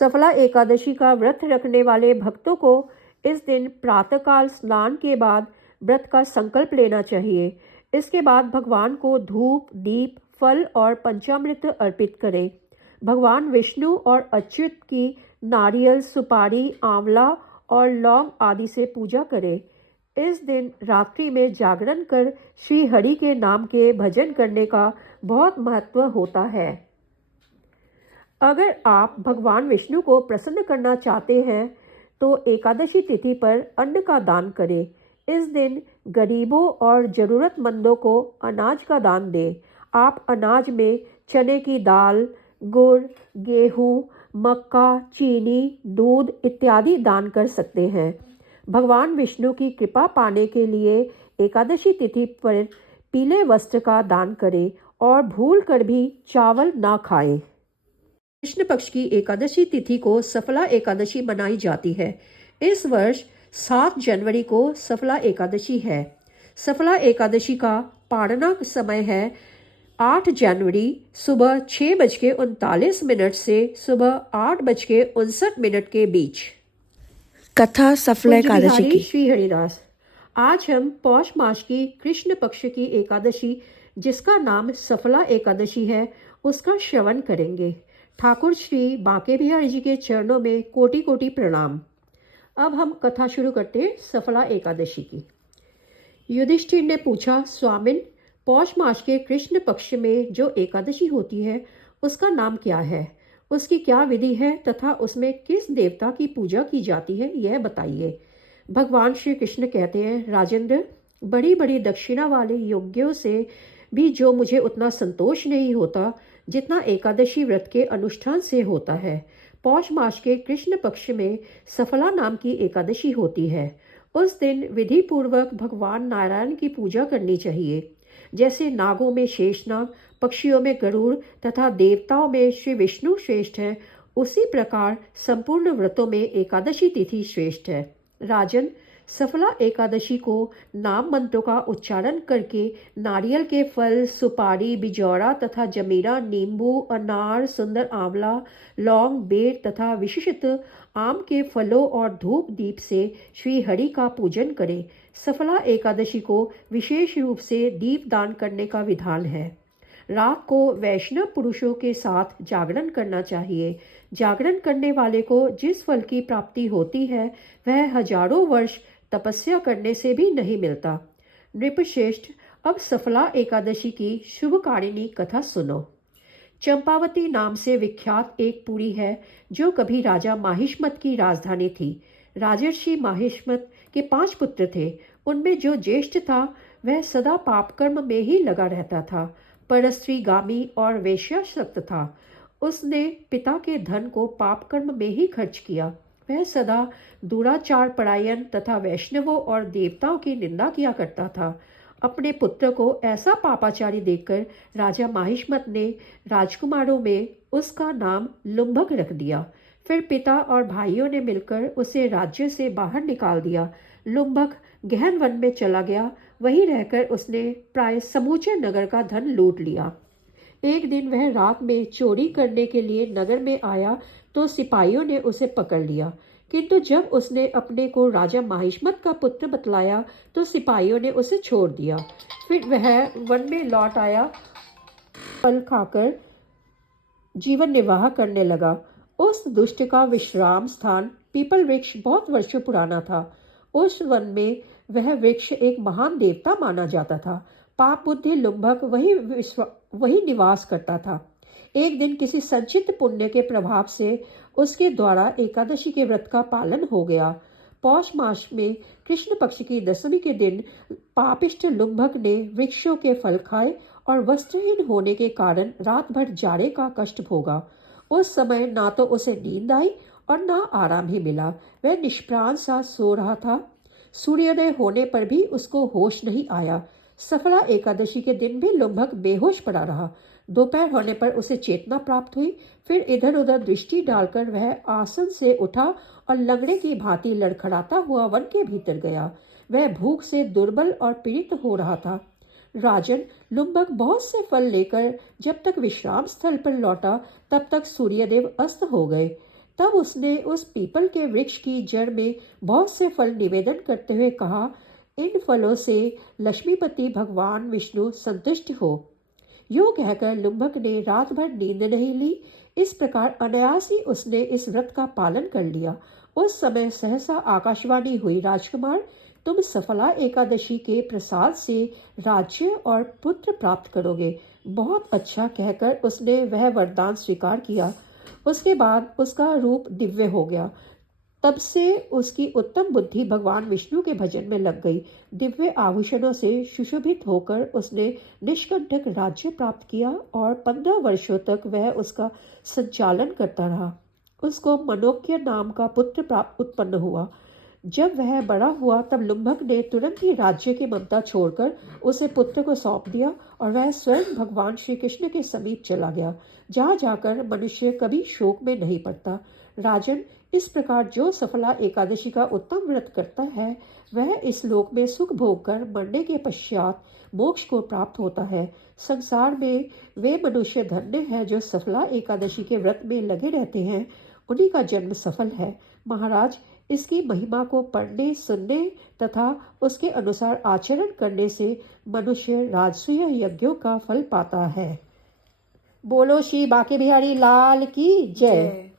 सफला एकादशी का व्रत रखने वाले भक्तों को इस दिन प्रातःकाल स्नान के बाद व्रत का संकल्प लेना चाहिए। इसके बाद भगवान को धूप, दीप, फल और पंचामृत अर्पित करें। भगवान विष्णु और अच्युत की नारियल, सुपारी, आंवला और लौंग आदि से पूजा करें। इस दिन रात्रि में जागरण कर श्री हरि के नाम के भजन करने का बहुत महत्व होता है। अगर आप भगवान विष्णु को प्रसन्न करना चाहते हैं तो एकादशी तिथि पर अन्न का दान करें। इस दिन गरीबों और ज़रूरतमंदों को अनाज का दान दें। आप अनाज में चने की दाल, गुड़, गेहूँ, मक्का, चीनी, दूध इत्यादि दान कर सकते हैं। भगवान विष्णु की कृपा पाने के लिए एकादशी तिथि पर पीले वस्त्र का दान करें और भूल कर भी चावल ना खाएं। कृष्ण पक्ष की एकादशी तिथि को सफला एकादशी मनाई जाती है। इस वर्ष 7 जनवरी को सफला एकादशी है। सफला एकादशी का पारणा समय है 8 जनवरी सुबह 6:39 से सुबह 8:59 के बीच। कथा सफला एकादशी की। श्री हरिदास। आज हम पौष मास की कृष्ण पक्ष की एकादशी, जिसका नाम सफला एकादशी है, उसका श्रवण करेंगे। ठाकुर श्री बांके बिहारी जी के चरणों में कोटि कोटि प्रणाम। अब हम कथा शुरू करते हैं सफला एकादशी की। युधिष्ठिर ने पूछा, स्वामिन, पौष मास के कृष्ण पक्ष में जो एकादशी होती है उसका नाम क्या है, उसकी क्या विधि है तथा उसमें किस देवता की पूजा की जाती है, यह बताइए। भगवान श्री कृष्ण कहते हैं, राजेंद्र, बड़ी बड़ी दक्षिणा वाले यज्ञों से भी जो मुझे उतना संतोष नहीं होता जितना एकादशी व्रत के अनुष्ठान से होता है। पौष मास के कृष्ण पक्ष में सफला नाम की एकादशी होती है। उस दिन विधि पूर्वक भगवान नारायण की पूजा करनी चाहिए। जैसे नागों में शेषनाग, पक्षियों में गरुड़ तथा देवताओं में श्री विष्णु श्रेष्ठ है, उसी प्रकार संपूर्ण व्रतों में एकादशी तिथि श्रेष्ठ है। राजन, सफला एकादशी को नाम मंत्रों का उच्चारण करके नारियल के फल, सुपारी, बिजौरा तथा जमीरा, नींबू, अनार, सुंदर आंवला, लौंग, बेर तथा विशिष्ट आम के फलों और धूप दीप से श्री हरि का पूजन करें। सफला एकादशी को विशेष रूप से दीप दान करने का विधान है। रात को वैष्णव पुरुषों के साथ जागरण करना चाहिए। जागरण करने वाले को जिस फल की प्राप्ति होती है वह हजारों वर्ष तपस्या करने से भी नहीं मिलता। नृपश्रेष्ठ, अब सफला एकादशी की शुभकारिणी कथा सुनो। चंपावती नाम से विख्यात एक पुरी है जो कभी राजा माहिष्मत की राजधानी थी। राजर्षि माहिष्मत के 5 पुत्र थे। उनमें जो ज्येष्ठ था वह सदा पापकर्म में ही लगा रहता था, परस्त्रीगामी और वेश्यासक्त था। उसने पिता के धन को पापकर्म में ही खर्च किया। वह सदा दुराचार परायण तथा वैष्णवों और देवताओं की निंदा किया करता था। अपने पुत्र को ऐसा पापाचारी देखकर राजा माहिष्मत ने राजकुमारों में उसका नाम लुम्भक रख दिया। फिर पिता और भाइयों ने मिलकर उसे राज्य से बाहर निकाल दिया। लुम्भक गहन वन में चला गया। वहीं रहकर उसने प्राय समूचे नगर का धन लूट लिया। एक दिन वह रात में चोरी करने के लिए नगर में आया तो सिपाहियों ने उसे पकड़ लिया, किंतु जब उसने अपने को राजा माहिष्मत का पुत्र बतलाया तो सिपाहियों ने उसे छोड़ दिया। फिर वह वन में लौट आया, फल खाकर जीवन निर्वाह करने लगा। उस दुष्ट का विश्राम स्थान पीपल वृक्ष बहुत वर्षों पुराना था। उस वन में वह वृक्ष एक महान देवता माना जाता था। पाप बुद्धि लुम्भक वही निवास करता था। एक दिन किसी संचित पुण्य के प्रभाव से उसके द्वारा एकादशी के व्रत का पालन हो गया। पौष मास में कृष्ण पक्ष की दशमी के दिन पापिष्ट लुम्भक ने वृक्षों के फल खाए और वस्त्रहीन होने के कारण रात भर जाड़े का कष्ट भोगा। उस समय ना तो उसे नींद आई और ना आराम ही मिला। वह निष्प्राण सा सो रहा था। सूर्योदय होने पर भी उसको होश नहीं आया। सफला एकादशी के दिन भी लुम्भक बेहोश पड़ा रहा। दोपहर होने पर उसे चेतना प्राप्त हुई। फिर इधर उधर दृष्टि डालकर वह आसन से उठा और लंगड़े की भांति लड़खड़ाता हुआ वन के भीतर गया। वह भूख से दुर्बल और पीड़ित हो रहा था। राजन, लुम्भक बहुत से फल लेकर जब तक विश्राम स्थल पर लौटा तब तक सूर्यदेव अस्त हो गए। तब उसने उस पीपल के वृक्ष की जड़ में बहुत से फल निवेदन करते हुए कहा, इन फलों से लक्ष्मीपति भगवान विष्णु संतुष्ट हो। यूं कहकर लुम्भक ने रात भर नींद नहीं ली। इस प्रकार अनायास ही उसने इस व्रत का पालन कर लिया। उस समय सहसा आकाशवाणी हुई, राजकुमार, तुम सफला एकादशी के प्रसाद से राज्य और पुत्र प्राप्त करोगे। बहुत अच्छा कहकर उसने वह वरदान स्वीकार किया। उसके बाद उसका रूप दिव्य हो गया। तब से उसकी उत्तम बुद्धि भगवान विष्णु के भजन में लग गई। दिव्य आभूषणों से सुशोभित होकर उसने निष्कंटक राज्य प्राप्त किया और 15 वर्षों तक वह उसका संचालन करता रहा। उसको मनोक्य नाम का पुत्र प्राप्त उत्पन्न हुआ। जब वह बड़ा हुआ तब लुम्भक ने तुरंत ही राज्य की ममता छोड़कर उसे पुत्र को सौंप दिया और वह स्वयं भगवान श्री कृष्ण के समीप चला गया, जहाँ जाकर मनुष्य कभी शोक में नहीं पड़ता। राजन, इस प्रकार जो सफला एकादशी का उत्तम व्रत करता है वह इस लोक में सुख भोग कर मरने के पश्चात मोक्ष को प्राप्त होता है। संसार में वे मनुष्य धन्य है जो सफला एकादशी के व्रत में लगे रहते हैं, उन्हीं का जन्म सफल है। महाराज, इसकी महिमा को पढ़ने, सुनने तथा उसके अनुसार आचरण करने से मनुष्य राजसूय यज्ञों का फल पाता है। बोलो श्री बांके बिहारी लाल की जय।